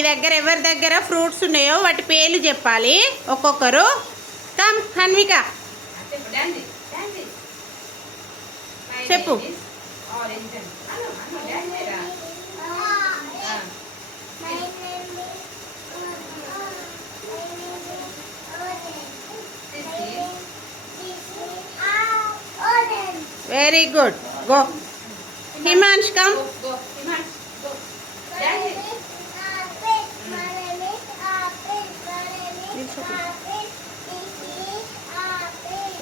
మీ దగ్గర ఎవరి దగ్గర ఫ్రూట్స్ ఉన్నాయో వాటి పేర్లు చెప్పాలి ఒక్కొక్కరు. కమ్ హన్విక చెప్పు. Very good. Go Himansh come.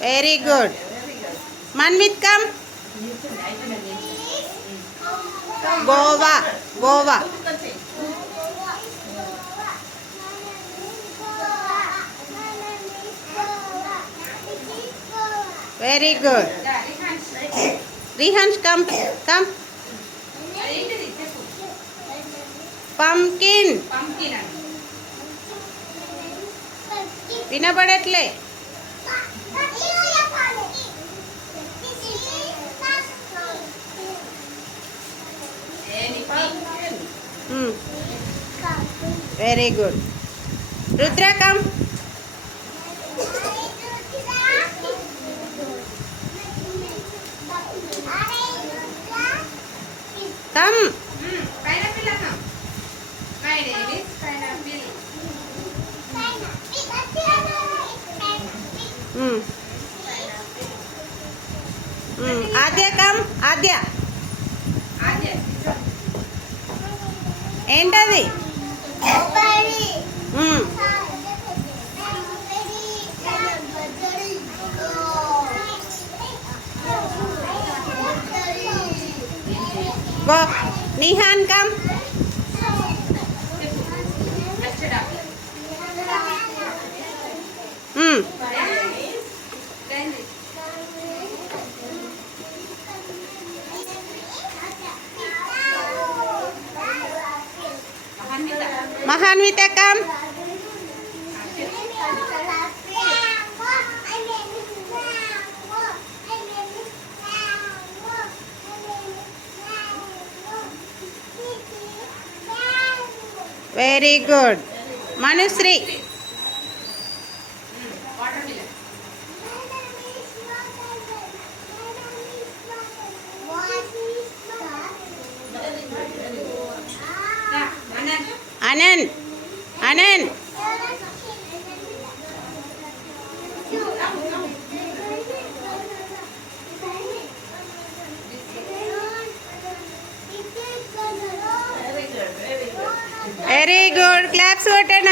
Very good. Manvith come. Goa. Goa. Very good. Rihans come. Come. పంకిన్. వినపడట్లే. Very good. Rudra come. Come. Aadya come. Aadya. ఏంటది? Go Nihan come. Mahanvitha come. Very good. Manushri. Anant. Anant. Very good. Claps కొట్టండి.